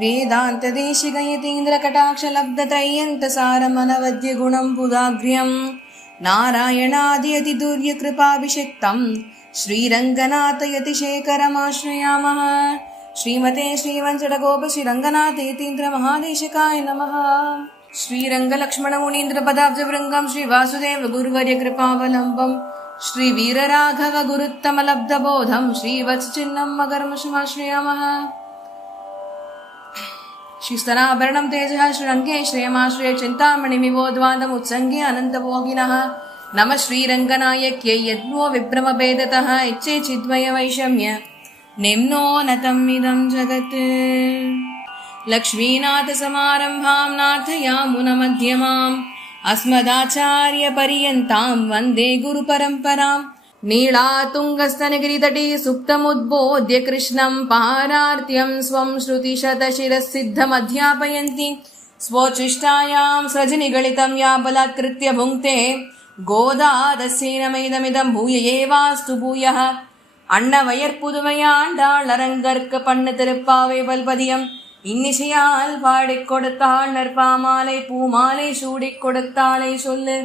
वेदान्तदेशिगञतीन्द्र कटाक्षलब्धत्रयन्तसारमलवद्यगुणं पुदाघ्र्यम् नारायणादि यति श्रीरङ्गनाथयतिशेखरमाश्रयामः। श्रीमते श्रीवञ्चडगोपश्रीरङ्गनाथयतीन्द्रमहादेशिकाय नमः। श्रीरङ्गलक्ष्मणमुनीन्द्र पदाब्धवृङ्गं श्रीवासुदेव गुरुवर्य कृपावलम्बं श्रीवीरराघव गुरुत्तमलब्धबोधं श्रीवत्सचिह्नं मगर्म श्रीस्तनाभरणं तेजः श्रीरङ्गे श्रेयमाश्रये चिन्तामणिमिवोद्वादमुत्सङ्गे अनन्तभोगिनः। नमः श्रीरङ्गनायक्यै यद्वो विभ्रमभेदतः। इच्छे चिद्वयवैषम्य निम्नोन्नतम् इदं जगत्। लक्ष्मीनाथसमारम्भां नाथयामुनमध्यमाम्। अस्मदाचार्यपर्यन्तां वन्दे गुरुपरम्पराम् नीळातुङ्गस्तनगिरितटे सुप्तमुद्बोध्य कृष्णम् पारार्त्यम् स्वम् श्रुतिशतशिरःसिद्धमध्यापयन्ति स्वोच्छिष्टायाम् सृजनिगलितम् या बलात्कृत्य भुङ्क्ते கோதாதசேனமைதமிதம் பூய ஏவாஸ்து பூயः அன்னவயற் புதுமையாண்டாள் அரங்கற்க பண்ணு திருப்பாவை பல்பதியம் இன்னிசையால் பாடிக் கொடுத்தாள் நற்பாமாலை பூமாலை சூடிக் கொடுத்தாளை சொல்லு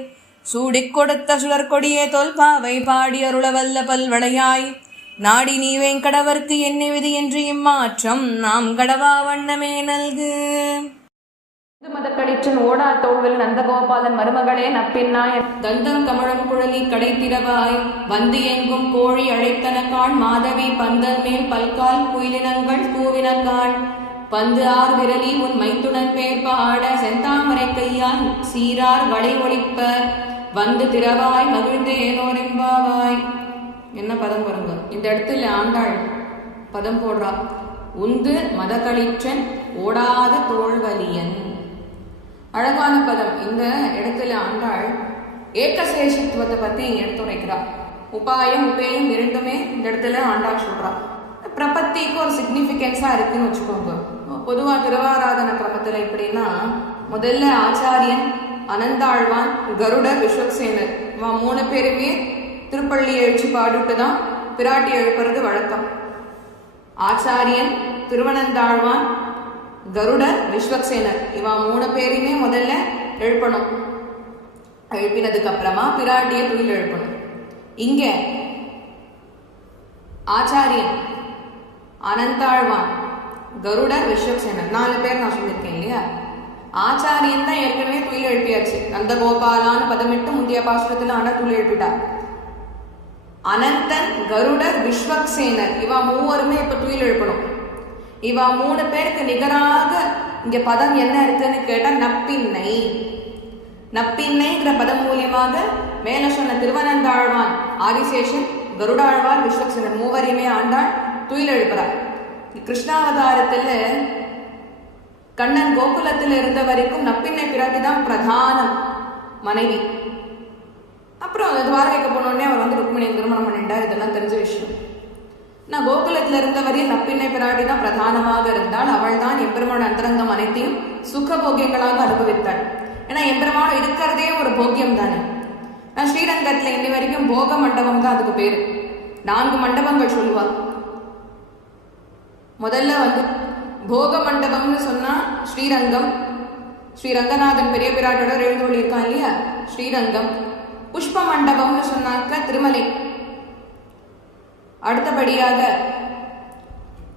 சூடிக் கொடுத்த சுடற்கொடியே தொல்பாவை பாடி அருளவல்ல பல்வளையாய். நாடி நீ வேங்கடவர்க்கு என்ன விதி என்று இம்மாற்றம் நாம் கடவா வண்ணமே நல்கு. மதக்கடிச்சன் ஓடா தோல்வில் நந்தகோபாலன் மருமகளே நப்பின்னாய். தந்தம் கமழம் குழலி கடை திறவாய் வந்து எங்கும் கோழி அழைத்தனக்காள் மாதவி பந்தல் மேல் பல்கால் குயிலினங்கள் கூவினக்காள் பந்து ஆர் விரலி உன் மைத்துடன் பேர் பாட செந்தாமரை கையால் சீரார் வளை ஒழிப்ப. வந்து திறவாய் மகிழ்ந்தேனோரெம்பாவாய் என்ன பதம் பாருங்க. இந்த இடத்துல ஆண்டாள் பதம் போடுறா. உந்து மதகளிற்றன் ஓடாத தோல்வலியன் அழகான பதம். இந்த இடத்துல ஆண்டாள் ஏக்கசேஷத்துவத்தை பத்தி எடுத்துரைக்கிறா. உபாயம் உபேயம் இரண்டுமே இந்த இடத்துல ஆண்டாள் சொல்றா. பிரபத்திக்கு ஒரு சிக்னிஃபிகன்ஸா இருக்குன்னு வச்சுக்கோங்க. பொதுவா திருவாராதன கிரமத்துல எப்படின்னா முதல்ல ஆச்சாரியன் அனந்தாழ்வான் கருடர் விஸ்வக்சேனர். இவன் மூணு பேருமே திருப்பள்ளி எழுச்சி பாடிட்டு தான் பிராட்டி எழுப்புறது வழக்கம். ஆச்சாரியன் திருவனந்தாழ்வான் கருடர் விஸ்வக்சேனர். இவன் மூணு பேரையுமே முதல்ல எழுப்பணும். எழுப்பினதுக்கு அப்புறமா பிராட்டிய துயில் எழுப்பணும். இங்க ஆச்சாரியன் அனந்தாழ்வான் கருடர் விஸ்வக்சேனர் நாலு பேர் நான் சொல்லியிருக்கேன் இல்லையா? ஆச்சாரியன் தான் ஏற்கனவே துயில் எழுப்பியாச்சு. நந்தகோபாலான்னு பதமிட்டு முந்தைய பாசுரத்தில் ஆனால் துயில் எழுப்பிட்டார் அனந்தன் கருடர் விஸ்வக்சேனர். இவா மூவருமே இப்ப துயில் எழுப்பணும். இவா மூணு பேருக்கு நிகராக இங்க பதம் என்ன இருக்குன்னு கேட்டா நப்பின்னை. நப்பின்னைங்கிற பதம் மூலியமாக மேல சொன்ன திருவனந்தாழ்வான் ஆதிசேஷன் கருடாழ்வார் விஸ்வக்சேனர் மூவரையுமே ஆண்டாள் துயில் எழுப்புறார். கிருஷ்ணாவதாரத்தில் கண்ணன் கோகுலத்தில் இருந்த வரைக்கும் நப்பின்னை பிறகுதான் தான் பிரதானம் மனைவி. அப்புறம் துவாரகைக்கு போனோடனே அவர் வந்து ருக்மிணியை திருமணம் பண்ணிட்டார். இதெல்லாம் தெரிஞ்ச விஷயம். நான் கோகுலத்தில் இருந்தவரையும் நப்பின்னை பிராட்டி தான் பிரதானமாக இருந்தால் அவள் தான் எம்பெருமான் அந்தரங்கம் அனைத்தையும் சுக போக்கியங்களாக அனுபவித்தாள். ஏன்னா எம்பெருமானம் இருக்கிறதே ஒரு போக்கியம் தானே நான் ஸ்ரீரங்கத்தில் இன்னி வரைக்கும் போக மண்டபம் தான் அதுக்கு பேர். நான்கு மண்டபங்கள் சொல்லுவா. முதல்ல வந்து போக மண்டபம்னு சொன்னால் ஸ்ரீரங்கம். ஸ்ரீரங்கநாதன் பெரிய பிராட்டோட எழுந்து கொண்டிருக்கான் இல்லையா? ஸ்ரீரங்கம். புஷ்ப மண்டபம்னு சொன்னாக்க திருமலை. அடுத்தபடியாக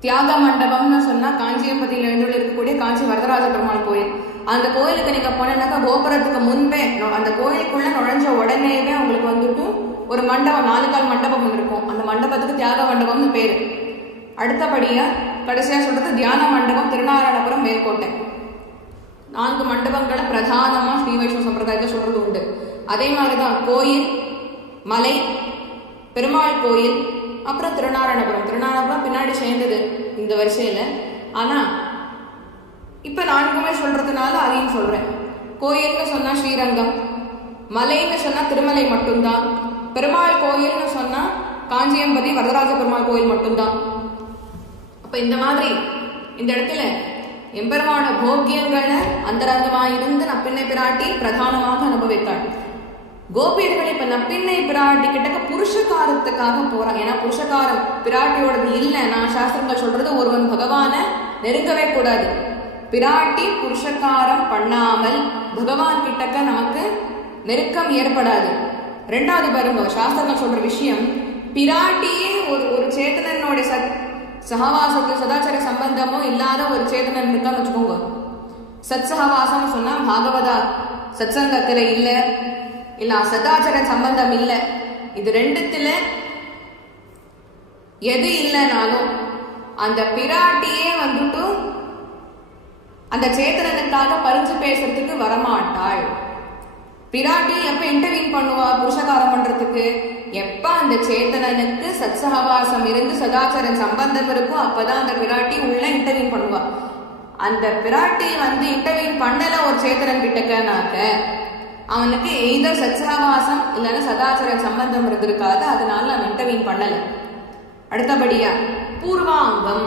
தியாக மண்டபம்னு சொன்னால் காஞ்சியம்பதியில் எழுந்துள்ள இருக்கக்கூடிய காஞ்சி வரதராஜ பெருமாள் கோயில். அந்த கோயிலுக்கு நீங்கள் போனீங்கன்னாக்கா கோபுரத்துக்கு முன்பே அந்த கோயிலுக்குள்ள நுழைஞ்ச உடனேவே உங்களுக்கு வந்துட்டும் ஒரு மண்டபம் நாலு கால் மண்டபம் இருக்கும். அந்த மண்டபத்துக்கு தியாக மண்டபம்னு பேர். அடுத்தபடியா கடைசியா சொல்றது தியான மண்டபம் திருநாராயணபுரம் மேற்கோட்டை நான்கு மண்டபங்களை பிரதானமா ஸ்ரீ வைஷ்ணவ சம்பிரதாயத்தை சொல்றது உண்டு. அதே மாதிரிதான் கோயில் மலை பெருமாள் கோயில் அப்புறம் திருநாராயணபுரம். திருநாராயணபுரம் பின்னாடி சேர்ந்தது இந்த வரிசையில. ஆனா இப்ப நான்குமே சொல்றதுனால அதையும் சொல்றேன். கோயில்னு சொன்னா ஸ்ரீரங்கம் மலைன்னு சொன்னா திருமலை மட்டும்தான். பெருமாள் கோயில்னு சொன்னா காஞ்சியம்பதி வரதராஜ பெருமாள் கோயில் மட்டும்தான். இப்போ இந்த மாதிரி இந்த இடத்துல எம்பெருமான போக்கியங்களை அந்தரங்கமாயிருந்து நப்பின்னை பிராட்டி பிரதானமாக அனுபவித்தாள். கோபியர்கள் இப்ப நப்பிண்ணை பிராட்டி கிட்டக்க புருஷகாரத்துக்காக போறாங்க. ஏன்னா புருஷகாரம் பிராட்டியோடது இல்லை. நான் சாஸ்திரங்கள் சொல்றது ஒருவன் பகவான நெருங்கவே கூடாது. பிராட்டி புருஷகாரம் பண்ணாமல் பகவான் கிட்டக்க நமக்கு நெருக்கம் ஏற்படாது. ரெண்டாவது பாருங்க சாஸ்திரங்கள் சொல்ற விஷயம் பிராட்டியே ஒரு ஒரு சேத்தனனுடைய சத் சகவாசத்தில் சதாச்சார சம்பந்தமும் இல்லாத ஒரு சேதனை இருக்கான்னு வச்சுக்கோங்க. சத் சகவாசம் சொன்னா பாகவதா சத்சங்கத்தில் இல்லை இல்ல சதாச்சார சம்பந்தம் இல்லை. இது ரெண்டுத்துல எது இல்லைனாலும் அந்த பிராட்டியே வந்துட்டு அந்த சேத்தனனுக்காக பறிஞ்சு பேசுறதுக்கு வரமாட்டாள். பிராட்டி எப்ப இன்டர்வியூ பண்ணுவா புருஷகாரம் பண்றதுக்கு? எப்ப அந்த சேத்தனனுக்கு சத்சகவாசம் இருந்து சதாச்சாரம் சம்பந்தம் இருக்கோ அப்பதான் அந்த பிராட்டி உள்ள இன்டர்வியூ பண்ணுவா. அந்த பிராட்டி வந்து இன்டர்வியூ பண்ணல ஒரு சேத்தனன் கிட்டக்கனாக்க அவனுக்கு எய்தர் சத்சகவாசம் இல்லைன்னா சதாச்சார சம்பந்தம் இருந்திருக்காது அதனால அவன் இன்டர்வியூ பண்ணல. அடுத்தபடியா பூர்வாங்கம்.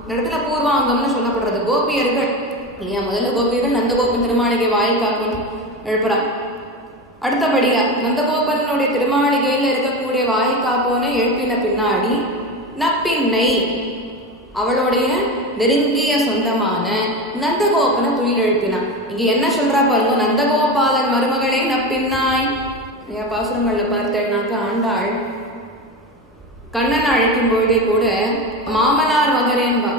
இந்த இடத்துல பூர்வாங்கம்னு சொல்லப்படுறது கோபியர்கள். இல்லையா முதல்ல கோபியர்கள் நந்தகோபன் திருமாளிகை வாயில் காக்கணும். எழுப்புறான் அடுத்தபடியா நந்தகோபனுடைய திருமாளிகையில் இருக்கக்கூடிய வாய்க்காப்போனை எழுப்பின பின்னாடி நப்பின்னை. அவளுடைய நெருங்கிய சொந்தமான நந்தகோபனை துயில் எழுப்பினான். இங்க என்ன சொல்றா பாருங்க நந்தகோபாலன் மருமகளே நப்பின்னாய். நிறைய பாசுரங்கள்ல பார்த்தேன்னாக்க ஆண்டாள். கண்ணன் அழைக்கும் பொழுதே கூட மாமனார் மகரேன்பா.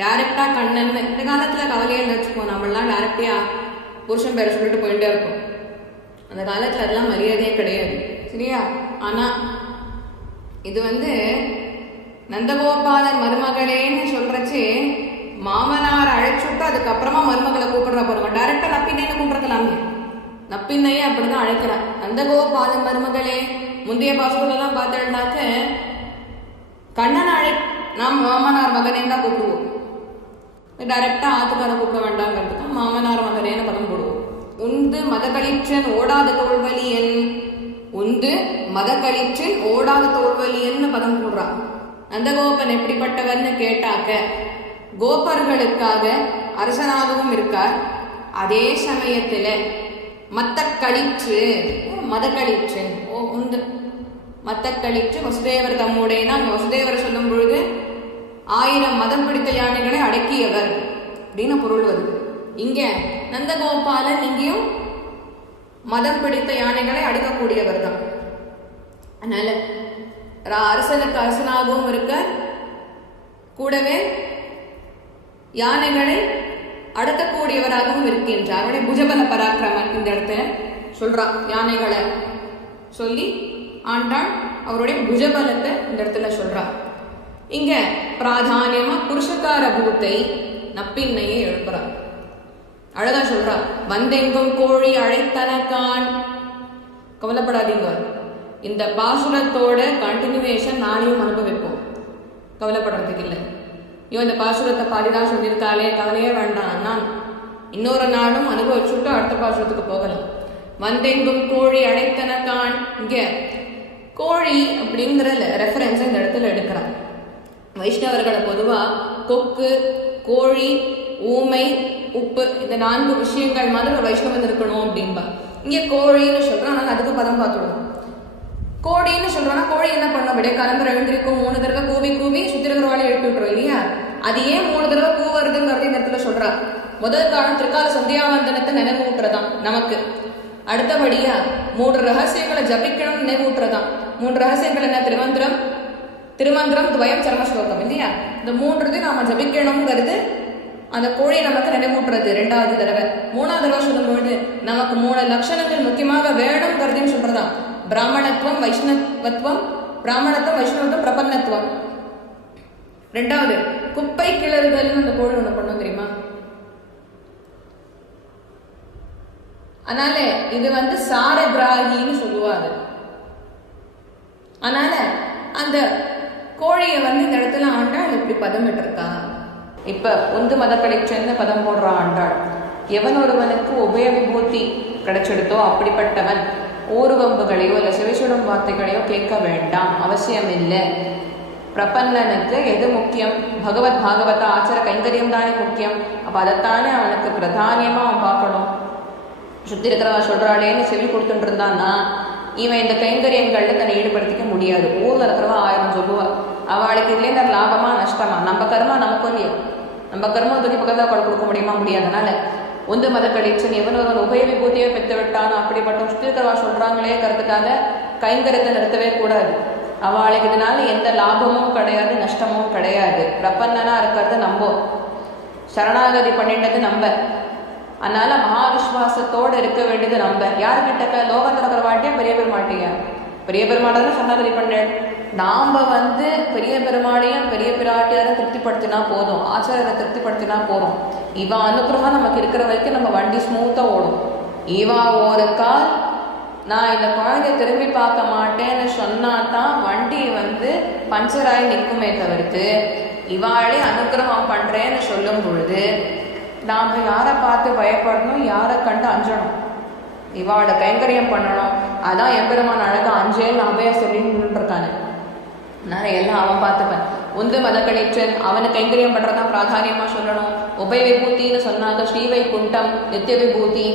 டைரக்டா கண்ணன் இந்த காலத்துல கவலையே வச்சுக்கோ நம்மளாம் டைரக்டா புருஷன் பேரை சொல்லிட்டு போயிட்டே இருக்கும். அந்த காலத்தில் அதெல்லாம் மரியாதையே கிடையாது. சரியா? ஆனால் இது வந்து நந்தகோபாலன் மருமகளேன்னு சொல்கிறச்சே மாமனார் அழைச்சுட்டு அதுக்கப்புறமா மருமகளை கூப்பிடுற பாருங்க டேரெக்டாக நப்பினேன்னு கூப்பிட்றதுலாமே. நப்பின்னையே அப்படிதான் அழைக்கிறான் நந்தகோபாலன் மருமகளே முந்தைய பாசுகளெல்லாம் பார்த்தேன்னாக்க கண்ணன் அழை நாம் மாமனார் மகனே தான் கூப்பிடுவோம். டேரெக்டாக ஆத்துக்கார கூப்பிட வேண்டாங்கிறதுக்கு மாமனார் மகனேன்னு பதம் போடுவோம். உந்து மதகளிற்றன் ஓடாத தோல்வலியன் உந்து மதகளிற்றின் ஓடாத தோல்வலியன்னு பதம் போடுறான் நந்தகோபன் எப்படிப்பட்டவன்னு கேட்டாக்க கோபர்களுக்காக அரசனாகவும் இருக்கார். அதே சமயத்தில் மத்த களிற்று மத களிற்று ஓ உந்து மத்த களிற்று வசுதேவர் தம்முடையனா அங்க வசுதேவர் சொல்லும் பொழுது ஆயிரம் மதம் பிடித்த யானைகளை அடக்கியவர் அப்படின்னு பொருள் வருது. இங்க நந்தகோபாலன் இங்கேயும் மதம் பிடித்த யானைகளை அடக்கக்கூடியவர் தான். அதனால ரா- அரசனுக்கு அரசனாகவும் இருக்க கூடவே யானைகளை அடக்கக்கூடியவராகவும் இருக்கின்றார். அவருடைய புஜபல பராக்கிரமன் இந்த இடத்துல சொல்றான் யானைகளை சொல்லி ஆண்டாள் அவருடைய புஜபலத்தை இந்த இடத்துல சொல்றார் இங்க பிராதானியமா புருஷகார பூத்தை நப்பின்னையே எழுப்புறார் அழகா சொல்றா வந்தெங்கும் கோழி அழைத்தனக்கான் கவலைப்படாதீங்க. இந்த பாசுரத்தோட கண்டினியூவேஷன் நாளையும் அனுபவிப்போம் கவலைப்படுறதுக்கு இல்லை. ஐயோ இந்த பாசுரத்தை பாடிதான் சொல்லியிருக்காளே கவலையே வேண்டாம். நான் இன்னொரு நாளும் அனுபவிச்சுட்டு அடுத்த பாசுரத்துக்கு போகலாம். வந்தெங்கும் கோழி அழைத்தனக்கான் இங்க கோழி அப்படிங்கிற ரெஃபரன்ஸ் இந்த இடத்துல எடுக்கிறான். வைஷ்ணவர்களை பொதுவா கொக்கு கோழி ஊமை உப்பு இந்த நான்கு விஷயங்கள் மாதிரி ஒரு வைஷ்ணவன் இருக்கணும் அப்படின்பா. இங்கே கோழின்னு சொல்கிறோம் ஆனால் அதுக்கு பதம் பார்த்துடுவோம். கோழின்னு சொல்றோம்னா கோழி என்ன பண்ணும்? அப்படியே கலந்து எழுந்திருக்கும் மூணு தடவை கூவி கூவி சுத்தி எழுப்பி விட்டுரும் இல்லையா? அது ஏன் மூணு தடவை கூவுறதுங்கிறது இந்த இடத்துல சொல்றா. முதல் காலம் திருக்கால சந்தியாவந்தனத்தை நினைவூட்டுறதாம் நமக்கு. அடுத்தபடியா மூன்று ரகசியங்களை ஜபிக்கணும் நினைவூட்டுறதாம். மூன்று ரகசியங்கள் என்ன? திருமந்திரம் திருமந்திரம் துவயம் சரம ஸ்லோகம் இல்லையா? இந்த மூன்றுதையும் நாம ஜபிக்கணுங்கிறது அந்த கோழியை நமக்கு நினைவூட்டுறது ரெண்டாவது தடவை. மூணாவது தடவை சொல்லும்பொழுது நமக்கு மூணு லட்சணங்கள் முக்கியமாக வேணுங்கிறதையும் சொல்றதான் பிராமணத்துவம் வைஷ்ணவத்துவம் பிராமணத்துவம் வைஷ்ணவத்துவம் பிரபன்னத்துவம். ரெண்டாவது குப்பை கிளறுதல்னு அந்த கோழி ஒண்ணு பண்ணும் தெரியுமா? அதனால இது வந்து சாரகிராகின்னு சொல்லுவாங்க. அதனால அந்த கோழியை வந்து இந்த இடத்துல ஆண்டா இப்படி பதமிட்டிருக்கா? இப்ப உந்து மதக்கலைச்சென்னு பதம் போடுறான் ஆண்டாள். எவன் ஒருவனுக்கு உபய விபூதி கிடைச்செடுத்தோ அப்படிப்பட்டவன் ஊர்வம்புகளையோ இல்லை சிவசுடம் வார்த்தைகளையோ கேட்க வேண்டாம் அவசியம் இல்லை பிரபன்னனுக்கு எது முக்கியம்? பகவத் பாகவத ஆச்சார கைங்கரியம் தானே முக்கியம். அப்ப அதைத்தானே அவனுக்கு பிரதானியமா அவன் பார்க்கணும். சுத்தி இருக்கிறவன் சொல்றாளேன்னு செவி கொடுத்துட்டு இருந்தான்னா இவன் இந்த கைங்கரியங்கள்ல தன்னை ஈடுபடுத்திக்க முடியாது. ஊர்ல இருக்கிறவன் ஆயிரம் சொல்லுவா. அவளுக்கு இதுலேருந்து லாபமா நஷ்டமா? நம்ம கர்மா நமக்கு இல்லையா? நம்ம கர்மம் துணி பக்கத்தில் அவள் கொடுக்க முடியுமா? முடியாதனால. உந்து மத கடிச்சன் எவன் ஒருவன் உபய விபூதியை பெற்று விட்டான் அப்படிப்பட்ட சுத்திருக்கிறவா சொல்றாங்களே கருத்துக்காக கைங்கரத்தை நிறுத்தவே கூடாது. அவளுக்கு இதனால எந்த லாபமும் கிடையாது நஷ்டமும் கிடையாது. பிரபன்னனா இருக்கிறது நம்ப சரணாகதி பண்ணிட்டது நம்ப அதனால மகாவிஸ்வாசத்தோட இருக்க வேண்டியது நம்ப யாருக்கிட்ட லோகத்தில் இருக்கிற வாட்டியா பெரிய பெருமாட்டியா பெரிய பெருமாட்டை சரணாகதி பண்ணேன். நாம் வந்து பெரிய பெருமாளையும் பெரிய பிராட்டியாரை திருப்திப்படுத்தினா போதும் ஆச்சாரியரை திருப்திப்படுத்தினா போதும். இவன் அனுப்புறமா நமக்கு இருக்கிற வரைக்கும் நம்ம வண்டி ஸ்மூத்தாக ஓடும். இவா ஒரு கால் நான் இந்த குழந்தைய திரும்பி பார்க்க மாட்டேன்னு சொன்னா தான் வண்டி வந்து பஞ்சராகி நிற்குமே தவிர்த்து இவாளே அனுகிரகம் பண்ணுறேன்னு சொல்லும் பொழுது நாம் யாரை பார்த்து பயப்படணும் யாரை கண்டு அஞ்சணும்? இவாளோட கைங்கரியம் பண்ணணும். அதான் எம்பெருமான் அழகா அஞ்சேல் அபய சொல்லிட்டு இருக்கானே. எல்லாம் அவன் பார்த்துப்பேன். உந்து மதக்கணிச்சன் அவனை கைங்கரியம் பண்றதான் பிராதானியமா சொல்லணும். உபய விபூத்தின்னு சொன்னாங்க ஸ்ரீவை குண்டம் நித்திய விபூதி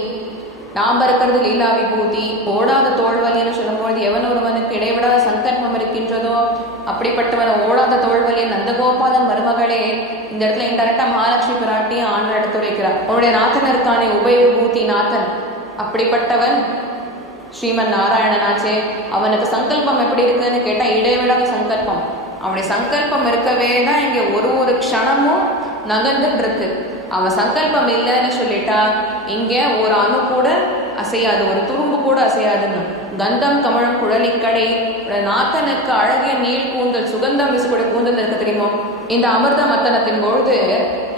நாம இருக்கிறது லீலா விபூதி ஓடாத தோல்வலின்னு சொல்லும்போது எவன் ஒருவனுக்கு இடைவிடாத சங்கல்பம் இருக்கின்றதோ அப்படிப்பட்டவன் ஓடாத தோல்வலி நந்தகோபாலன் மருமகளே. இந்த இடத்துல இன்டெரக்டா மகாலட்சுமி பிராட்டியும் ஆண்டு எடுத்துரைக்கிறார் அவருடைய நாத்தன் இருக்கானே உபய விபூதி நாத்தன். அப்படிப்பட்டவன் ஸ்ரீமன் நாராயணனாச்சே அவனுக்கு சங்கல்பம் எப்படி இருக்குன்னு கேட்டால் இடைவிடாத சங்கல்பம். அவனுடைய சங்கல்பம் இருக்கவே தான் இங்கே ஒரு ஒரு க்ஷணமும் நகர்ந்துட்டு இருக்கு அவன் சங்கல்பம் இல்லைன்னு சொல்லிட்டா இங்கே ஒரு அணு கூட அசையாது ஒரு துரும்பு கூட அசையாதுன்னு. கந்தம் கமழும் குழலிக்கடை நாத்தனுக்கு அழகிய நீள் கூந்தல் சுகந்தம் வீசக்கூடிய கூந்தல் இருக்க தெரியுமோ? இந்த அமிர்த மத்தனத்தின் பொழுது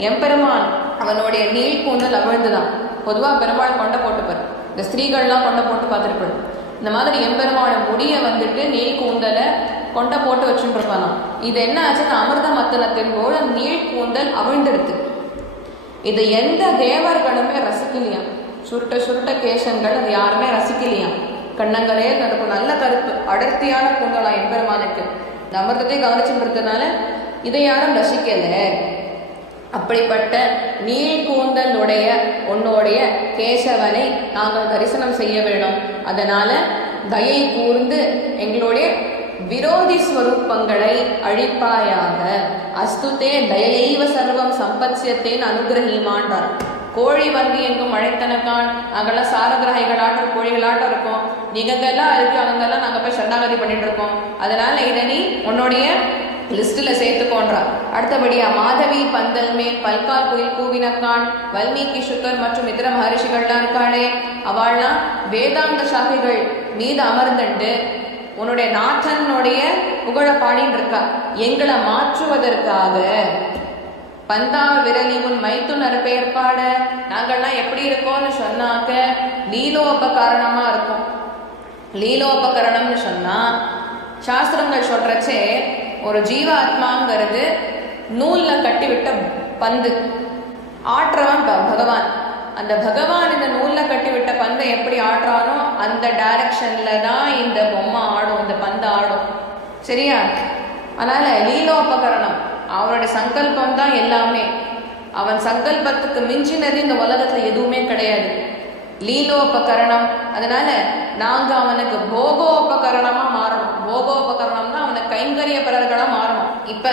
எம்பெருமான் அவனுடைய நீள் கூந்தல் அவிழ்ந்துதான் பொதுவாக பெருமாள் கொண்ட போட்டுப்பார். இந்த ஸ்திரீகள்லாம் கொண்டை போட்டு பார்த்துருப்பாரு இந்த மாதிரி எம்பெருமான முடியை வந்துட்டு நீள் கூந்தலை கொண்டை போட்டு வச்சுட்டு இருப்பானாம் இது என்ன ஆச்சுன்னா அமிர்த மத்தனத்தின் போல நீள் கூந்தல் அவிழ்ந்துடுது. இது எந்த தேவர்களுமே ரசிக்கலையாம் சுருட்ட சுருட்ட கேசங்கள் அது யாருமே ரசிக்கலையாம் கண்ணங்களே நடக்கும் நல்ல கருப்பு அடர்த்தியான கூந்தலாம் எம்பெருமானுக்கு. இந்த அமிர்தத்தை கவனிச்சுன்றதுனால இதை யாரும் ரசிக்கலை. அப்படிப்பட்ட நீழ்கூந்தனுடைய உன்னுடைய கேசவனை நாங்கள் தரிசனம் செய்ய வேணும் அதனால தயை கூர்ந்து எங்களுடைய விரோதி ஸ்வரூபங்களை அழிப்பாயாக. அஸ்துதே தயைவ சர்வம் சம்பத்யத்தேன் அனுகிரகிமான்றார் கோழி வந்து எங்கும் மழைத்தனக்கான் நாங்கெல்லாம் சாரகிரகிகளாட்டம் கோழிகளாட்டம் இருக்கோம். நீங்கெல்லாம் இருக்கு அங்கெல்லாம் நாங்க போய் சரணாகதி பண்ணிட்டு இருக்கோம். அதனால இதை நீ உன்னுடைய லிஸ்ட்ல சேர்த்துக்கோன்றா அடுத்தபடியா மாதவி பந்தல் மேல் பல்கால் குயில் கூவினக்கான் வல்மீகி சுக்கர் மற்றும் இதர மகரிஷிகள்லாம் இருக்காளே. அவள்லாம் வேதாந்த சாகிகள் மீது அமர்ந்துண்டு உன்னுடைய நாத்தனுடைய புகழ பாடின்னு இருக்கா எங்களை மாற்றுவதற்காக பந்தா விரலி உன் மைத்துனர் பெயர் நாங்கள்லாம் எப்படி இருக்கோம்னு சொன்னாக்க லீலோபகரணமா இருக்கும். லீலோபகரணம்னு சொன்னா சாஸ்திரங்கள் சொல்றச்சே ஒரு ஜீவாத்மாங்கிறது நூல்ல கட்டிவிட்ட பந்து. ஆற்றவன் பகவான். அந்த பகவான் இந்த நூல்ல கட்டிவிட்ட பந்தை எப்படி ஆடுறானோ அந்த டைரக்ஷன்ல தான் இந்த பொம்மை ஆடும் இந்த பந்து ஆடும். சரியா? அதனால லீலோபகரணம் அவனுடைய சங்கல்பம் தான் எல்லாமே. அவன் சங்கல்பத்துக்கு மிஞ்சினது இந்த உலகத்துல எதுவுமே கிடையாது. லீலோபகரணம் அதனால நாங்க அவனுக்கு போகோபகரணமா மாறணும். போகோபகரணம் தான் அவனுக்கு கைங்கரியப்பரர்களா மாறணும். இப்ப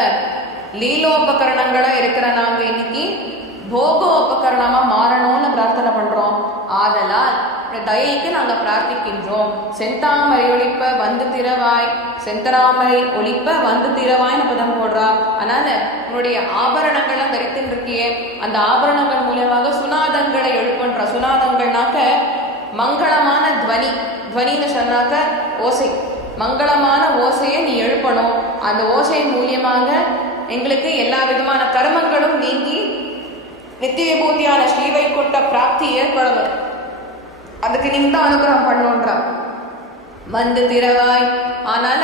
லீலோபகரணங்களா இருக்கிற நாங்க இன்னைக்கு போகோபகரணமா மாறணும்னு பிரார்த்தனை பண்றோம். ஆதலால் தயைக்கு நாங்க பிரார்த்திக்கின்றோம். செந்தாமரை ஒழிப்ப வந்து திறவாய் செந்தராமரை ஒழிப்ப வந்து திறவாய்னு பதம் போடுறா. அதனால உன்னுடைய ஆபரணங்கள்லாம் தரித்துட்டு இருக்கியே அந்த ஆபரணங்கள் மூலியமாக சுனாதங்களை எழுப்புன்ற சுனாதங்கள்னாக்க மங்களமான துவனி. துவனின்னு சொன்னாக்க ஓசை. மங்களமான ஓசையை நீ எழுப்பணும். அந்த ஓசையின் மூலியமாக எங்களுக்கு எல்லா விதமான கர்மங்களும் நீங்கி நித்திய விபூதியான ஸ்ரீவைகுண்ட பிராப்தி ஏற்படணும். அதுக்கு நீங்க தான் அனுகிரகம் பண்ணணுன்றா வந்து திறவாய். ஆனால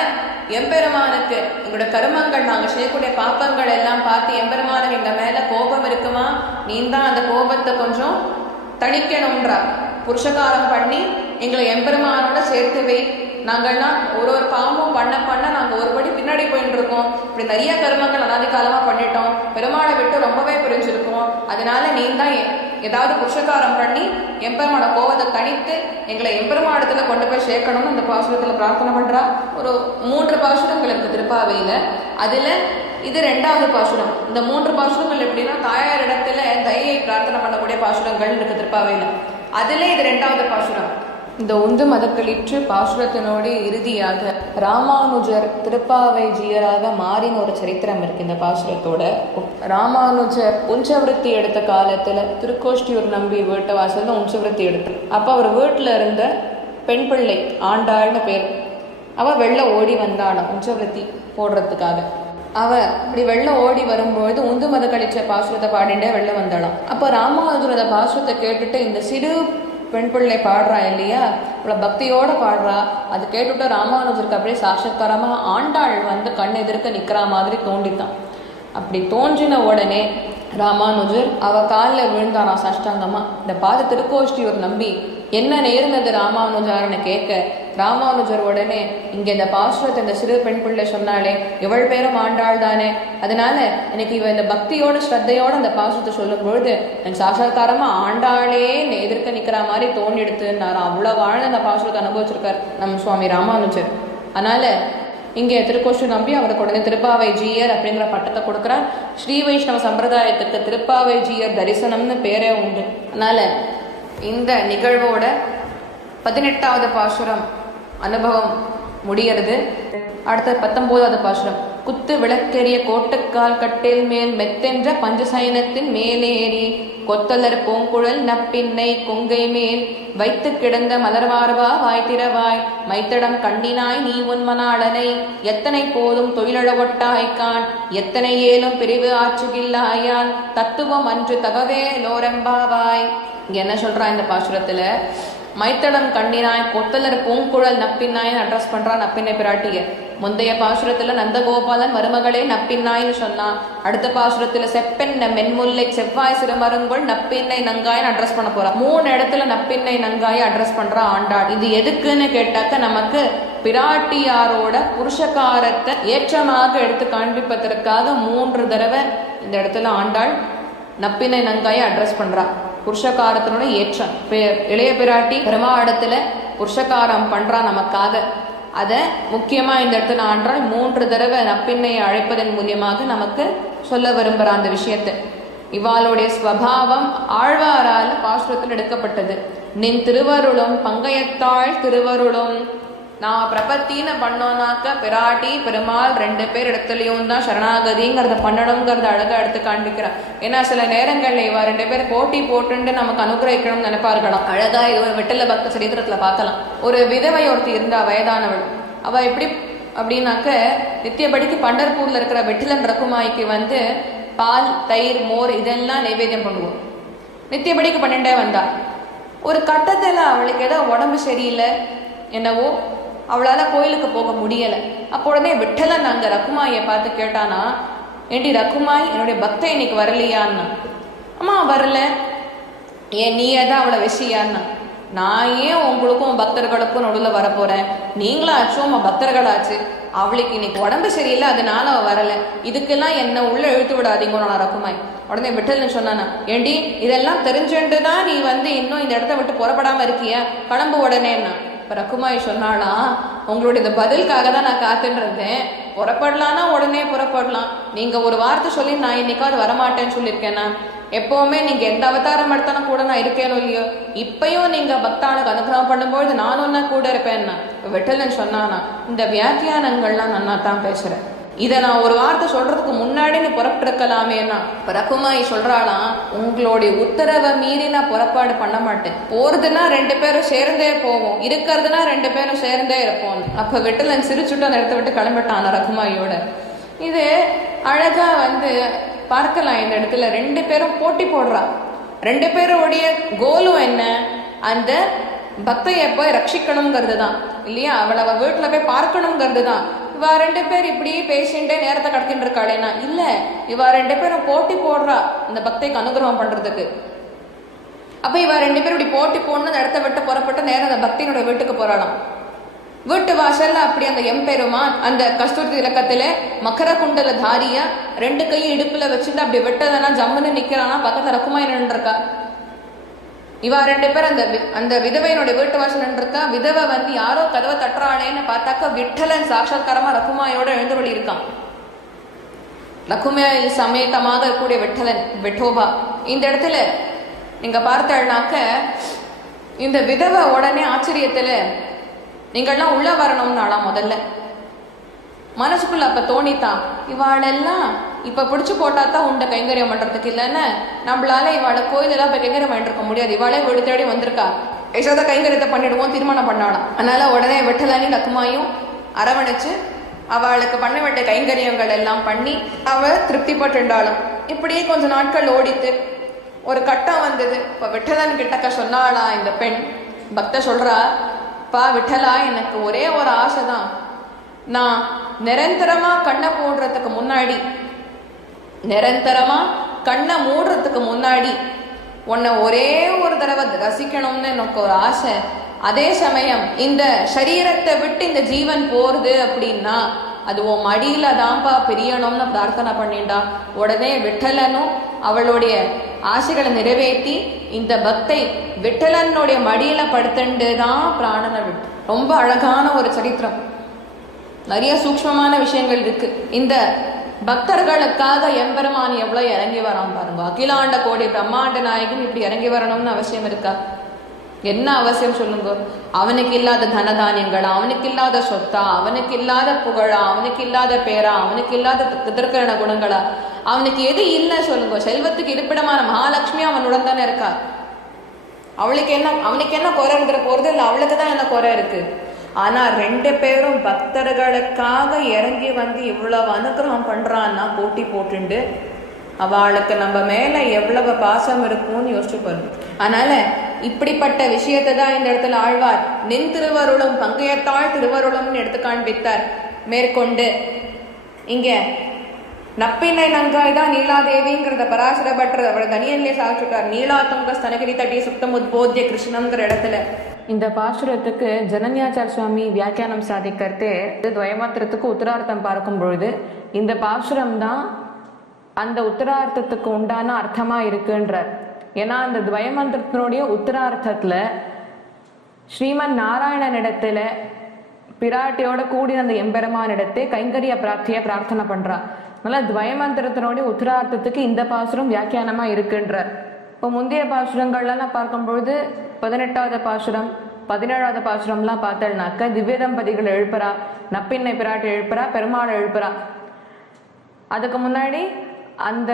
எம்பெருமானுக்கு எங்களோட கருமங்கள் நாங்கள் செய்யக்கூடிய பாப்பங்கள் எல்லாம் பார்த்து எம்பெருமானுக்கு எங்க மேல கோபம் இருக்குமா? நீ தான் அந்த கோபத்தை கொஞ்சம் தணிக்கணும்ன்றா. புருஷகாரம் பண்ணி எங்களை எம்பெருமானோட சேர்த்து வை. நாங்கள்லாம் ஒரு ஒரு பாவமும் பண்ண பண்ண நாங்கள் ஒரு படி பின்னாடி போயிட்டு இருக்கோம் இப்படி நிறைய கர்மங்கள் அனாதி காலமாக பண்ணிட்டோம். பெருமாளை விட்டு ரொம்பவே பிரிஞ்சிருக்கோம். அதனால நீ தான் ஏதாவது புருஷகாரம் பண்ணி எம்பெருமாட கோவத்தை தனித்து எங்களை எம்பெருமாடத்துல கொண்டு போய் சேர்க்கணும்னு அந்த பாசுரத்துல பிரார்த்தனை பண்றா? ஒரு மூன்று பாசுரங்கள் இருக்கு திருப்பாவையில. அதுல இது ரெண்டாவது பாசுரம். இந்த மூன்று பாசுரங்கள் எப்படின்னா தாயார் இடத்துல தயையை பிரார்த்தனை பண்ணக்கூடிய பாசுரங்கள் இருக்கு திருப்பாவையில. அதுல இது ரெண்டாவது பாசுரம். இந்த உந்து மதக்களிற்று பாசுரத்தினோடு இறுதியாக ராமானுஜர் திருப்பாவை ஜீயராக மாறின ஒரு சரித்திரம் இருக்கு இந்த பாசுரத்தோட. ராமானுஜர் உஞ்சவிருத்தி எடுத்த காலத்துல திருக்கோஷ்டியூர் நம்பி வீட்டு வாசல்ல உஞ்சவிருத்தி எடுத்து அப்ப அவர் வீட்டுல இருந்த பெண் பிள்ளை ஆண்டாள்னு பேர். அவ வெள்ள ஓடி வந்தாளாம் உஞ்சவிருத்தி போடுறதுக்காக. அவ இப்படி வெள்ள ஓடி வரும்பொழுது உந்து மத கழிச்ச பாசுரத்தை பாடிண்டே வெள்ளம் வந்தாளாம். அப்ப ராமானுஜர் அந்த பாசுரத்தை கேட்டுட்டு இந்த சிறு பெண் பிள்ளை பாடுறா இல்லையா? இவ்வளோ பக்தியோட பாடுறா. அது கேட்டுட்டு ராமானுஜருக்கு அப்படியே சாட்சத்காரமா ஆண்டாள் வந்து கண் எதிர்க்க நிற்கிற மாதிரி தோண்டித்தான் அப்படி தோன்றின உடனே ராமானுஜர் அவ காலில் விழுந்தானா சாஷ்டாங்கமா? இந்த பாத திருக்கோஷ்டியூர் நம்பி என்ன நேர்ந்தது ராமானுஜார்னு கேட்க ராமானுஜர் உடனே இங்க இந்த பாசுரத்தை இந்த சிறு பெண் பிள்ளை சொன்னாலே இவள் பேரும் ஆண்டாள் தானே. அதனால எனக்கு இவ இந்த பக்தியோட ஸ்ரத்தையோட அந்த பாசுரத்தை சொல்லும் பொழுது எனக்கு சாட்சாத்காரமா ஆண்டாளே எதிர்க்க நிக்கிற மாதிரி தோண்டி எடுத்துன்னாரா அவ்வளவு வாழ்ந்த அந்த பாசுரத்தை அனுபவிச்சிருக்கார் நம்ம சுவாமி ராமானுஜர். அதனால இங்கே திருக்கோஷு நம்பி அவருக்கு உடனே திருப்பாவை ஜீயர் அப்படிங்கிற பட்டத்தை கொடுக்குறார். ஸ்ரீ வைஷ்ணவ சம்பிரதாயத்துக்கு திருப்பாவை ஜீயர் தரிசனம்னு பேரே உண்டு. அதனால இந்த நிகழ்வோட பதினெட்டாவது பாசுரம் அனுபவம் முடியறது. அடுத்த பத்தொன்பதாவது பாசுரம். குத்து விளக்கெரிய கோட்டுக்கால் கட்டில் மேல் மெத்தென்ற பஞ்சசயனத்தின் மேலேறி கொத்தலர் பூங்குழல் நப்பின்னை கொங்கை மேல் வைத்து கிடந்த மலர்வார்வா வாய்த்திரவாய் மைத்தடம் கண்ணினாய் நீ உன் மணாளனை எத்தனை போதும் தொழிலழவொட்டாய்க்கான் எத்தனை ஏலும் பிரிவு ஆற்றுகில்லாயான் தத்துவம் அன்று தகவே லோரம்பாவாய். இங்க என்ன சொல்றா இந்த பாசுரத்துல? மைத்தடம் கண்ணினாய் கொத்தலர் பூங்குழல் நப்பின்னாய் அட்ரஸ் பண்றா நப்பின்னை பிராட்டிய முந்தைய பாசுரத்துல நந்தகோபாலன் மருமகளே நப்பின்னாய்னு சொன்னான். அடுத்த பாசுரத்துல செப்பென்ன மென்முல்லை செவ்வாய் சிறுமருங்குள் நப்பின்னை நங்காயின்னு அட்ரஸ் பண்ண போறா. மூணு இடத்துல நப்பின்னை நங்காய் அட்ரஸ் பண்ற ஆண்டாள். இது எதுக்குன்னு கேட்டாக்க நமக்கு பிராட்டியாரோட புருஷகாரத்தை ஏற்றமாக எடுத்து காண்பிப்பதற்காக மூன்று தடவை இந்த இடத்துல ஆண்டாள் நப்பினை நங்காயை அட்ரஸ் பண்றா. புருஷகாரத்தினோட ஏற்றம். இளைய பிராட்டி பெருமாடத்துல புருஷகாரம் பண்றா நமக்காக. அதை முக்கியமா இந்த இடத்துல ஆண்டாள் மூன்று தடவை நப்பின்னையை அழைப்பதன் மூலியமாக நமக்கு சொல்ல விரும்புகிற அந்த விஷயத்தை. இவாளுடைய ஸ்வபாவம் ஆழ்வாரால் பாசுரத்தில் எடுக்கப்பட்டது. நின் திருவருளும் பங்கயத்தாள் திருவருளும் நான் பிரபத்தின்னு பண்ணோம்னாக்க பிராட்டி பெருமாள் ரெண்டு பேர் இடத்துலயும் தான் சரணாகதிங்கிறத பண்ணணுங்கிறத அழகா எடுத்து காண்பிக்கிறார். ஏன்னா சில நேரங்கள்ல இவ ரெண்டு பேர் போட்டி போட்டுண்டு நமக்கு அனுகிரகிக்கணும்னு நினைப்பார்களாம். அழகா இது ஒரு வெட்டல பக்த சரித்திரத்துல பார்க்கலாம். ஒரு விதவை ஒருத்தி இருந்தா வயதானவள். அவ எப்படி அப்படின்னாக்க நித்தியபடிக்கு பண்டர்பூர்ல இருக்கிற வெட்டிலன் ரகுமாய்க்கு வந்து பால் தயிர் மோர் இதெல்லாம் நைவேத்தியம் பண்ணுவோம். நித்தியபடிக்கு பன்னெண்டே வந்தா. ஒரு கட்டத்துல அவளுக்கு ஏதோ உடம்பு சரியில்லை என்னவோ அவளால் கோயிலுக்கு போக முடியலை. அப்போ உடனே விட்டலன் அங்கே ரகுமாயை பார்த்து கேட்டானா ஏண்டி ரகுமாய் என்னுடைய பக்தை இன்னைக்கு வரலையான்னா? அம்மா வரல. ஏன் நீ தான் அவளை விஷயான்னா? நான் ஏன் உங்களுக்கும் பக்தர்களுக்கும் நடுவில் வரப்போறேன்? நீங்களாச்சும் உங்க பக்தர்களாச்சு. அவளுக்கு இன்னைக்கு உடம்பு சரியில்லை அதனால அவள் வரலை. இதுக்கெல்லாம் என்னை உள்ளே இழுத்து விடாதீங்க நான் ரகுமாய். உடனே விட்டல்னு சொன்னானா ஏண்டி இதெல்லாம் தெரிஞ்சுட்டு தான் நீ வந்து இன்னும் இந்த இடத்த விட்டு புறப்படாமல் இருக்கியா? கிளம்பு உடனேன்னா. இப்போ ரகுமாய் சொன்னாலாம் உங்களுடைய இந்த பதிலுக்காக தான் நான் காத்துட்டுருந்தேன் புறப்படலான்னா உடனே புறப்படலாம். நீங்கள் ஒரு வார்த்தை சொல்லி நான் இன்னைக்காவது வரமாட்டேன்னு சொல்லியிருக்கேன்னா எப்போவுமே நீங்கள் எந்த அவதாரம் எடுத்தாலும் கூட நான் இருக்கேனோ இல்லையோ இப்பயும் நீங்கள் பக்தானுக்கு அனுகிரகம் பண்ணும்போது நானும் தான் கூட இருப்பேன்னா வெட்டலன்னு சொன்னானா இந்த வியாக்கியானங்கள்லாம் நான் தான் பேசுகிறேன் இதை நான் ஒரு வார்த்தை சொல்றதுக்கு முன்னாடி நீ புறப்பட்டிருக்கலாமேனா இப்ப சொல்றாளாம் உங்களுடைய உத்தரவை மீறி நான் புறப்பாடு பண்ண மாட்டேன். போறதுன்னா ரெண்டு பேரும் சேர்ந்தே போவோம். இருக்கிறதுனா ரெண்டு பேரும் சேர்ந்தே இருப்போம். அப்ப வெட்டலன் சிரிச்சுட்டு அந்த இடத்த விட்டு கிளம்பிட்டான் ரகுமாயோட இது அழகா வந்து பார்க்கலாம் இந்த இடத்துல. ரெண்டு பேரும் போட்டி போடுறா. ரெண்டு பேருடைய கோலும் என்ன? அந்த பக்தையை போய் ரட்சிக்கணுங்கிறது தான் இல்லையா? அவளை அவ வீட்டில் போய் பார்க்கணுங்கிறது தான் இவா ரெண்டு பேர் இப்படியே பேஷண்ட்டே நேரத்தை கடத்திட்டு இருக்காளேனா? இல்ல இவா ரெண்டு பேரும் போட்டி போடுறா. இந்த பக்தைக்கு அனுகிரகம் பண்றதுக்கு. அப்ப இவா ரெண்டு பேரும் இப்படி போட்டி போடணும் அந்த இடத்த விட்டு புறப்பட்டு நேரம் அந்த பக்தியினுடைய வீட்டுக்கு போறாளாம். வீட்டு வாசல்ல அப்படி அந்த எம்பெருமான் அந்த கஸ்தூரி இலக்கத்துல மகர குண்டல தாரியா ரெண்டு கையும் இடுப்புல வச்சுட்டு அப்படி வெட்டதனா ஜம்முன்னு நிக்கிறானா? பக்கத்துல ரகுமாய் நின்றுருக்கா இவா ரெண்டு பேர் அந்த வி- அந்த விதவையினுடைய வீட்டு வாசல் நின்றுருக்கா விதவை வந்து யாரோ கதவை தட்டுறாளேன்னு பார்த்தாக்கா விட்டலன் சாட்சாத்காரமா ரகுமாயோட எழுந்தருளி இருக்கான். லக்குமே சமேதமாக இருக்கக்கூடிய விட்டலன் விட்டோபா. இந்த இடத்துல நீங்க பார்த்தேன்னாக்க இந்த விதவை உடனே ஆச்சரியத்துல நீங்கள்லாம் உள்ள வரணும்னாலாம் முதல்ல? மனசுக்குள்ள அப்ப தோணித்தான். இவாளெல்லாம் இப்ப பிடிச்சு போட்டா தான் உண்டை கைங்கரியம் பண்றதுக்கு இல்லைன்னு? நம்மளால இவாளை கோயிலெல்லாம் போய் கைங்கரியம் இருக்க முடியாது. இவாளே வீடு தேடி வந்திருக்கா. யசோதா கைங்கரியத்தை பண்ணிடுவோம் தீர்மானம் பண்ணாலாம் அதனால உடனே வெட்டலானி லக்குமாயும் அரவணைச்சு அவளுக்கு பண்ண வேண்டிய கைங்கரியங்கள் எல்லாம் பண்ணி அவ திருப்திப்பட்டுண்டாளும். இப்படியே கொஞ்ச நாட்கள் ஓடித்து ஒரு கட்டம் வந்தது. இப்ப விட்டலன் கிட்டக்க சொன்னாளா இந்த பெண்? பக்த சொல்றா பா விட்டலா எனக்கு ஒரே ஒரு ஆசை தான் நான் நிரந்தரமா கண்ணை போடுறதுக்கு முன்னாடி நிரந்தரமா கண்ணை மூடுறதுக்கு முன்னாடி உன்னை ஒரே ஒரு தடவை ரசிக்கணும்னு எனக்கு ஒரு ஆசை. அதே சமயம் இந்த சரீரத்தை விட்டு இந்த ஜீவன் போறது அப்படின்னா அது உன் மடியில தான்ப்பா பிரியணும்னு பிரார்த்தனை பண்ணிண்டா உடனே விட்டலனும் அவளுடைய ஆசைகளை நிறைவேற்றி இந்த பக்தை விட்டலனுடைய மடியில படுத்துண்டு தான் பிராணனை விட்டு. ரொம்ப அழகான ஒரு சரித்திரம். நிறைய சூக்ஷ்மமான விஷயங்கள் இருக்கு. இந்த பக்தர்களுக்காக எம்பெருமான் எவ்வளவு இறங்கி வரான் பாருங்க. அகிலாண்ட கோடி பிரம்மாண்ட நாயகன் இப்படி இறங்கி வரணும்னு அவசியம் இருக்கா? என்ன அவசியம் சொல்லுங்க? அவனுக்கு இல்லாத தனதானியங்களா அவனுக்கு இல்லாத சொத்தா அவனுக்கு இல்லாத புகழா அவனுக்கு இல்லாத பேரா அவனுக்கு இல்லாத திருக்கரண குணங்களா? அவனுக்கு எது இல்லை சொல்லுங்க? செல்வத்துக்கு இருப்பிடமான மகாலட்சுமி அவனுடன் தானே இருக்கா? அவளுக்கு என்ன அவனுக்கு என்ன குறை இருக்கிற போறது இல்லை? அவளுக்கு தான் என்ன குறை இருக்கு? ஆனா ரெண்டு பேரும் பக்தர்களுக்காக இறங்கி வந்து இவ்வளவு அனுகிரகம் பண்றான்னா போட்டி போட்டுண்டு. அவளுக்கு நம்ம மேல எவ்வளவு பாசம் இருக்கும்னு யோசிச்சு பாருங்க. அதனால இப்படிப்பட்ட விஷயத்தை தான் இந்த இடத்துல ஆழ்வார் நின் திருவருளும் பங்கையத்தாள் திருவருளும்னு எடுத்து காண்பித்தார். மேற்கொண்டு இங்க நப்பினை நங்காய் தான் நீலாதேவிங்கிறத பராசர பட்டர் அவரை தனியன்லே சாதிச்சுட்டார். நீலா துங்க ஸ்தனகிரி தட்டி சுத்தம் உத்போத்திய கிருஷ்ணங்கிற இடத்துல இந்த பாசுரத்துக்கு ஜனன்யாச்சார் சுவாமி வியாக்கியானம் சாதிக்கிறதே இது துவயமாத்திரத்துக்கு உத்தரார்த்தம் பார்க்கும் பொழுது இந்த பாசுரம் தான் அந்த உத்தரார்த்தத்துக்கு உண்டான அர்த்தமா இருக்குன்றார். ஏன்னா அந்த துவயமந்திரத்தினுடைய உத்தரார்த்தத்துல ஸ்ரீமன் நாராயணனிடத்துல பிராட்டியோட கூடி அந்த எம்பெருமானிடத்தை கைங்கரிய பிரார்த்தியை பிரார்த்தனை பண்றா அதனால துவயமந்திரத்தினுடைய உத்தரார்த்தத்துக்கு இந்த பாசுரம் வியாக்கியானமா இருக்குன்றார். இப்போ முந்தைய பாசுரங்கள்லாம் பார்க்கும் பொழுது பதினெட்டாவது பாசுரம் பதினேழாவது பாசுரம்லாம் பார்த்தேன்னாக்க திவ்ய தம்பதிகள் எழுப்புறா நப்பின்னை பிராட்டி எழுப்புறா பெருமாள் எழுப்புறா. அதுக்கு முன்னாடி அந்த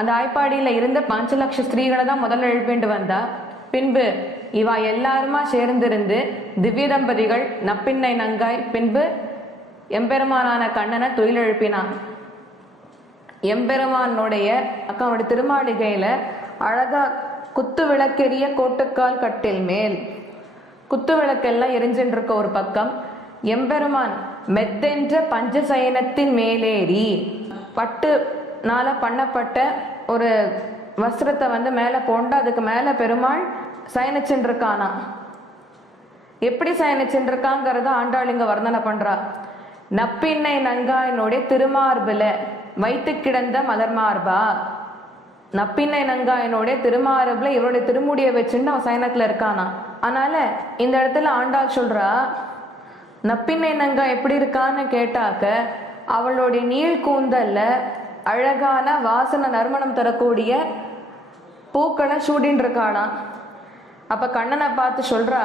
அந்த ஆய்ப்பாடியில் இருந்த பஞ்சலட்ச ஸ்திரீகளை தான் முதல்ல எழுப்பிட்டு வந்தா. பின்பு இவா எல்லாருமா சேர்ந்திருந்து திவ்ய தம்பதிகள் நப்பின்னை நங்காய் பின்பு எம்பெருமானான கண்ணனை தொழில் எழுப்பினான் எம்பெருமானுடைய அக்காவுடைய திருமாளிகையில அழகா குத்து விளக்கெரிய கோட்டுக்கால் கட்டில் மேல். குத்து விளக்கெல்லாம் எரிஞ்சுட்டு இருக்க ஒரு பக்கம். எம்பெருமான் மெத்தென்ற பஞ்சசயனத்தின் மேலேறி பட்டுனால பண்ணப்பட்ட ஒரு வஸ்திரத்தை வந்து மேலே போண்டு அதுக்கு மேலே பெருமாள் சயனிச்சுட்டு இருக்கானா எப்படி சயனிச்சுட்டு இருக்காங்கிறத ஆண்டாளிங்க வர்ணனை பண்றா. நப்பின்னை நங்காயினுடைய திருமார்பில் வைத்து கிடந்த மலர் மார்பா. நப்பின்னை நங்காயனுடைய திருமார்புல இவருடைய திருமுடியை வச்சுட்டு அவன் சயனத்துல இருக்கானா? அதனால இந்த இடத்துல ஆண்டாள் சொல்றா நப்பின்னை நங்கா எப்படி இருக்கான்னு கேட்டாக்க அவளுடைய நீள் கூந்தல்ல அழகான வாசனை நறுமணம் தரக்கூடிய பூக்களை சூடின்னு இருக்கானா? அப்ப கண்ணனை பார்த்து சொல்றா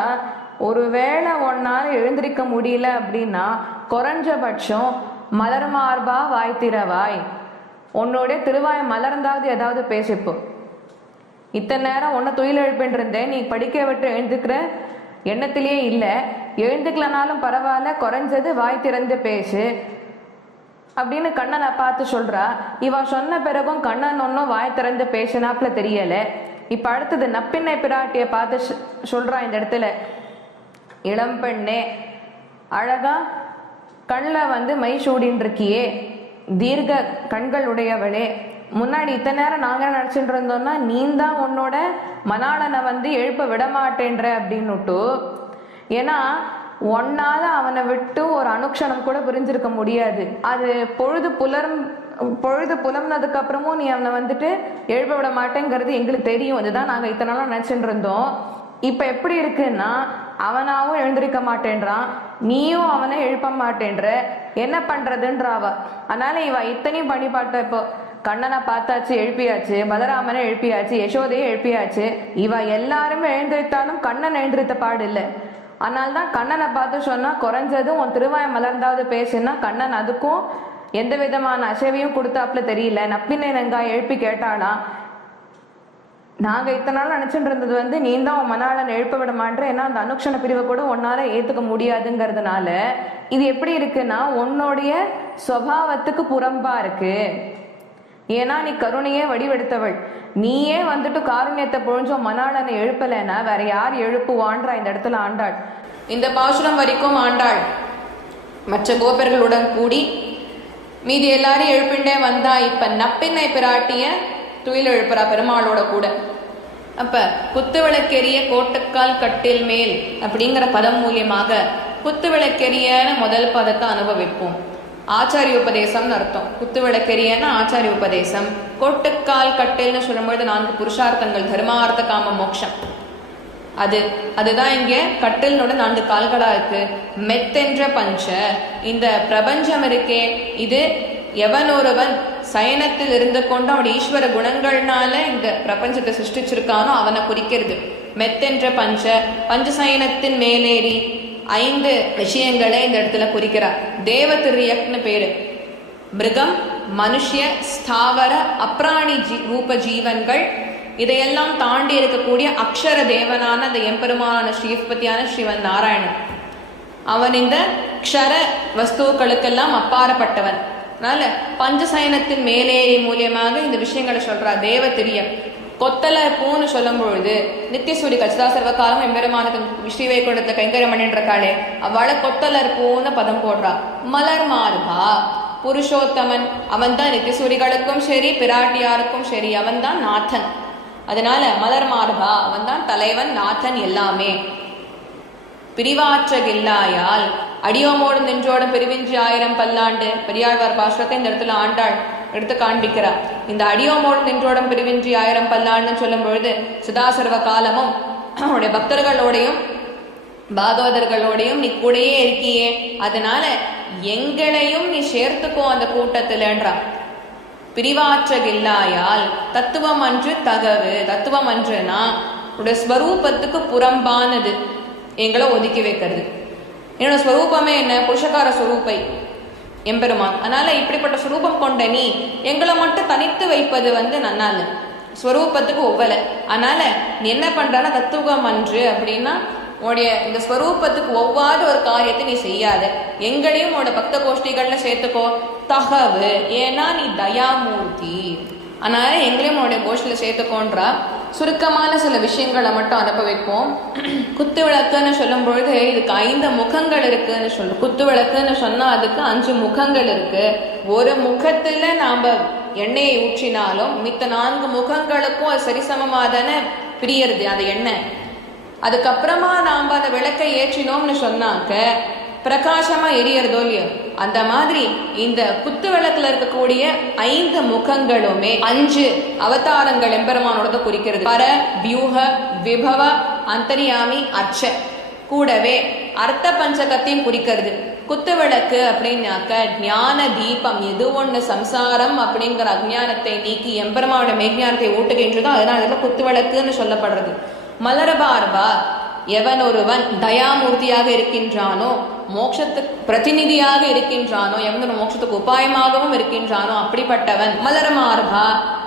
ஒருவேளை ஒன்னால எழுந்திருக்க முடியல அப்படின்னா குறைஞ்சபட்சம் மலர் மார்பா வாய் உன்னோட திருவாய மலர்ந்தாவது ஏதாவது பேசிப்போ இத்தனை நேரம் உன்னை துயில் எழுப்பின்னு இருந்தேன். நீ படிக்க விட்டு எழுந்துக்கிற எண்ணத்திலேயே இல்லை. எழுந்துக்கலனாலும் பரவாயில்ல குறைஞ்சது வாய் திறந்து பேசு. அப்படின்னு கண்ணனை பார்த்து சொல்றா. இவ சொன்ன பிறகும் கண்ணன் ஒன்றும் வாய் திறந்து பேசினாப்புல தெரியல. இப்ப அடுத்தது நப்பின்னை பிராட்டிய பார்த்து சொல்றா இந்த இடத்துல. இளம்பெண்ணே அழகா கண்ணில் வந்து மை சூடின்னு இருக்கியே தீர்க்க கண்கள் உடையவளே முன்னாடி இத்தனை நேரம் நாங்க நினைச்சிட்டு இருந்தோம்னா நீ தான் உன்னோட மணாளனை வந்து எழுப்ப விட மாட்டேன்ற அப்படின்னுட்டு ஏன்னா ஒன்னால அவனை விட்டு ஒரு அனுக்ஷணம் கூட புரிஞ்சிருக்க முடியாது. அது பொழுது புலரும் பொழுது புலம்னதுக்கு அப்புறமும் நீ அவனை வந்துட்டு எழுப்ப விட மாட்டேங்கிறது எங்களுக்கு தெரியும். இதுதான் நாங்க இத்தனை நாளா நினைச்சிட்டு இருந்தோம். இப்ப எப்படி இருக்குன்னா அவனாவும் எழுந்திருக்க மாட்டேன்றான். நீயும் அவனை எழுப்ப மாட்டேன்ற. என்ன பண்றதுன்ற அவ அதனால இவ இத்தனையும் பண்ணி பார்த்தா இப்போ கண்ணனை பார்த்தாச்சு எழுப்பியாச்சு பலராமனை எழுப்பியாச்சு யசோதையை எழுப்பியாச்சு. இவ எல்லாருமே எழுந்திருத்தாலும் கண்ணன் எழுந்திருத்த பாடு இல்லை. அதனால தான் கண்ணனை பார்த்து சொன்னா குறைஞ்சதும் உன் திருவாயம் மலர்ந்தாவது பேசுனா கண்ணன் அதுக்கும் எந்த விதமான அசைவையும் கொடுத்தாப்புல தெரியல. நப்பினை நெங்கா எழுப்பி கேட்டானா நாங்க இத்தனை நாள் நினைச்சிட்டு இருந்தது வந்து நீ தான் உன் மனாளன் எழுப்ப விட மாட்டேன் ஏன்னா அந்த அனுக்ஷண பிரிவை கூட உன்னால ஏத்துக்க முடியாதுங்கிறதுனால இது எப்படி இருக்குன்னா உன்னுடைய சுவாவத்துக்கு புறம்பா இருக்கு. ஏன்னா நீ கருணையே வடிவெடுத்தவள். நீயே வந்துட்டு காருண்யத்தை பொழிஞ்சோம் மணாளனை எழுப்பலைன்னா வேற யார் எழுப்புவான்றா இந்த இடத்துல ஆண்டாள். இந்த பாசுரம் வரைக்கும் ஆண்டாள். மற்ற கோபர்களுடன் கூடி மீதி எல்லாரும் எழுப்பிண்டே வந்தா இப்ப நப்பின்னை பிராட்டிய துயில் எழுப்புறா பெருமாளோட கூட. அப்ப குத்து விளக்கெரிய கோட்டுக்கால் கட்டில் மேல் அப்படிங்கிற பதம் மூலியமாக குத்து விளக்கெரியன்னு முதல் பதத்தை அனுபவிப்போம். ஆச்சாரிய உபதேசம்னு அர்த்தம். குத்து விளக்கெரியன்னா ஆச்சாரிய உபதேசம் கோட்டுக்கால் கட்டில்னு சொல்லும்பொழுது நான்கு புருஷார்த்தங்கள் தர்மார்த்த காம மோட்சம் அது அதுதான் இங்க கட்டிலோட நான்கு கால்களா இருக்கு. மெத்தென்ற பஞ்ச. இந்த பிரபஞ்சம் இருக்கே இது எவன் ஒருவன் சயனத்தில் இருந்து கொண்டு அவனுடைய ஈஸ்வர குணங்கள்னால இந்த பிரபஞ்சத்தை சிருஷ்டிச்சிருக்கானோ அவனை குறிக்கிறது. மெத்தென்ற பஞ்ச பஞ்சசயனத்தின் மேலேறி ஐந்து விஷயங்களை இந்த இடத்துல குறிக்கிறார். தேவ திரியக்னு பேரு. மிருகம் மனுஷ்ய ஸ்தாவர அப்ராணி ஜீ ரூப ஜீவன்கள் இதையெல்லாம் தாண்டி இருக்கக்கூடிய அக்ஷர தேவனான அந்த எம்பெருமான ஸ்ரீபதியான ஸ்ரீவன் நாராயணன். அவன் இந்த க்ஷர வஸ்துக்களுக்கெல்லாம் அப்பாறப்பட்டவன் அதனால பஞ்சசயனத்தின் மேலேறி மூலியமாக இந்த விஷயங்களை சொல்றா தேவ திரியம் கொத்தல பூன்னு சொல்லும் பொழுது நித்தியசூரி கச்சிதா சர்வகாலம் எம்பெருமானுக்கு ஸ்ரீவைகுண்டத்தை கைங்கரம் பண்ணின்ற காலே அவளை கொத்தலர் பூன்னு பதம் போடுறா. மலர் மார்பா புருஷோத்தமன் அவன் தான் நித்தியசூரிகளுக்கும் சரி பிராட்டியாருக்கும் சரி அவன் தான் நாதன். அதனால மலர் மார்பா அவன் தான் தலைவன் நாதன் எல்லாமே. பிரிவாற்றகில்லாயால் அடியோமோடு நின்றோட பிரிவின்றி ஆயிரம் பல்லாண்டு பெரியாழ்வார் பாசுரத்தை இந்த இடத்துல ஆண்டாள் எடுத்து காண்பிக்கிறார். இந்த அடியோமோடு நின்றோடம் பிரிவின்றி ஆயிரம் பல்லாண்டுன்னு சொல்லும் பொழுது சுதாசர்வ காலமும் அவனுடைய பக்தர்களோடையும் பாகவதர்களோடையும் நீ கூடயே இருக்கியே அதனால எங்களையும் நீ சேர்த்துக்கோ அந்த கூட்டத்துலன்றா. பிரிவாற்றகில்லாயால் தத்துவம் அன்று தகவு தத்துவம் அன்றுனா உடைய ஸ்வரூபத்துக்கு புறம்பானது. எங்களை ஒதுக்கி வைக்கிறது. என்னோட ஸ்வரூபமே என்ன? புருஷகார ஸ்வரூப்பை எம்பெருமான். அதனால இப்படிப்பட்ட ஸ்வரூபம் கொண்ட நீ எங்களை மட்டும் தனித்து வைப்பது வந்து நன்னால ஸ்வரூபத்துக்கு ஒவ்வலை. அதனால நீ என்ன பண்றான தத்துவம் அன்று அப்படின்னா உன்னுடைய இந்த ஸ்வரூபத்துக்கு ஒவ்வாத ஒரு காரியத்தை நீ செய்யாத. எங்களையும் உன்னோட பக்த கோஷ்டிகள்ல சேர்த்துக்கோ. தகவு. ஏன்னா நீ தயாமூர்த்தி. அதனால எங்களையும் உன்னுடைய கோஷ்டில் சேர்த்துக்கோன்றா. சுருக்கமான சில விஷயங்களை மட்டும் அனுபவிப்போம் குத்து விளக்குன்னு சொல்லும் பொழுது இதுக்கு ஐந்து முகங்கள் இருக்குன்னு சொல்றோம் குத்து விளக்குன்னு சொன்னால் அதுக்கு அஞ்சு முகங்கள் இருக்கு. ஒரு முகத்தில் நாம் எண்ணெயை ஊற்றினாலும் மித்த நான்கு முகங்களுக்கும் அது சரிசமமாக தானே பிரியறது? அந்த எண்ணெய் அதுக்கப்புறமா நாம் அந்த விளக்கை ஏற்றினோம்னு சொன்னாக்க பிரகாசமாக எரியறதோ இல்லையோ? அந்த மாதிரி இந்த குத்து விளக்குல இருக்கக்கூடிய ஐந்து முகங்களுமே அஞ்சு அவதாரங்கள் எம்பெருமானோட குறிக்கிறது. பர வியூக விபவ அந்தரியாமி அர்ச்ச. கூடவே அர்த்த பஞ்சகத்தையும் குறிக்கிறது. குத்து விளக்கு அப்படின்னாக்க ஞான தீபம் எது ஒண்ணு சம்சாரம் அப்படிங்கிற அஜ்ஞானத்தை நீக்கி எம்பெருமானோட மெய்ஞானத்தை ஊட்டுகின்றதோ அதனால இதுல குத்து விளக்குன்னு சொல்லப்படுறது. மலரபார்பா எவன் ஒருவன் தயாமூர்த்தியாக இருக்கின்றானோ மோட்சத்துக்கு பிரதிநிதியாக இருக்கின்றானோ எவன் மோட்சத்துக்கு உபாயமாகவும் இருக்கின்றானோ அப்படிப்பட்டவன் மலரமார்பா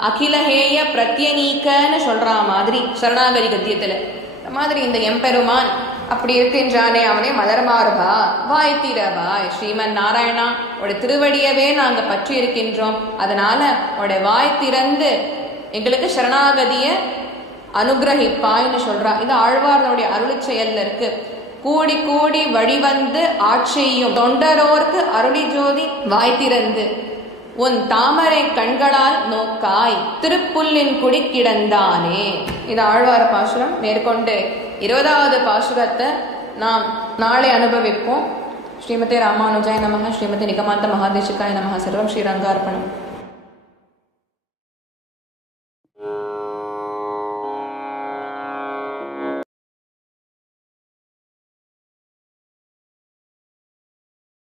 அகிலஹேய பிரத்யநீக்கன்னு சொல்ற மாதிரி சரணாகரி கத்தியத்துல. இந்த மாதிரி இந்த எம்பெருமான் அப்படி இருக்கின்றானே அவனே மலர்மார்பா வாய் ஸ்ரீமன் நாராயணா உடைய திருவடியவே நாங்க பற்றி இருக்கின்றோம். அதனால உடைய வாய் திறந்து எங்களுக்கு சரணாகதிய அனுகிரகிப்பாய்னு சொல்றா. இது ஆழ்வார்னுடைய அருள் செயல்ல இருக்கு. கூடி கூடி வழிவந்து ஆட்சியும் தொண்டரோர்க்கு அருளி ஜோதி வாய் திறந்து உன் தாமரை கண்களால் நோக்காய் திருப்புல்லின் குடி கிடந்தானே? இது ஆழ்வார பாசுரம். மேற்கொண்டு இருபதாவது பாசுரத்தை நாம் நாளை அனுபவிப்போம். ஸ்ரீமதி ராமானுஜாய நமக ஸ்ரீமதி நிகமாந்த மகாதேசிகாய நமக சர்வம் ஸ்ரீரங்கார்ப்பணம்